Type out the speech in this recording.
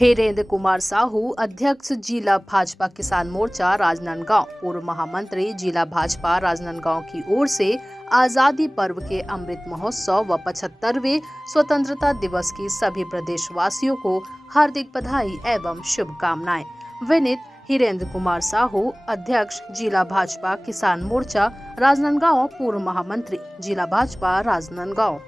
हीरेंद्र कुमार साहू, अध्यक्ष जिला भाजपा किसान मोर्चा राजनांदगांव, पूर्व महामंत्री जिला भाजपा राजनांदगांव की ओर से आजादी पर्व के अमृत महोत्सव व 75वें स्वतंत्रता दिवस की सभी प्रदेशवासियों को हार्दिक बधाई एवं शुभकामनाएं। विनीत हीरेंद्र कुमार साहू, अध्यक्ष जिला भाजपा किसान मोर्चा राजनांदगांव, पूर्व महामंत्री जिला भाजपा राजनांदगांव।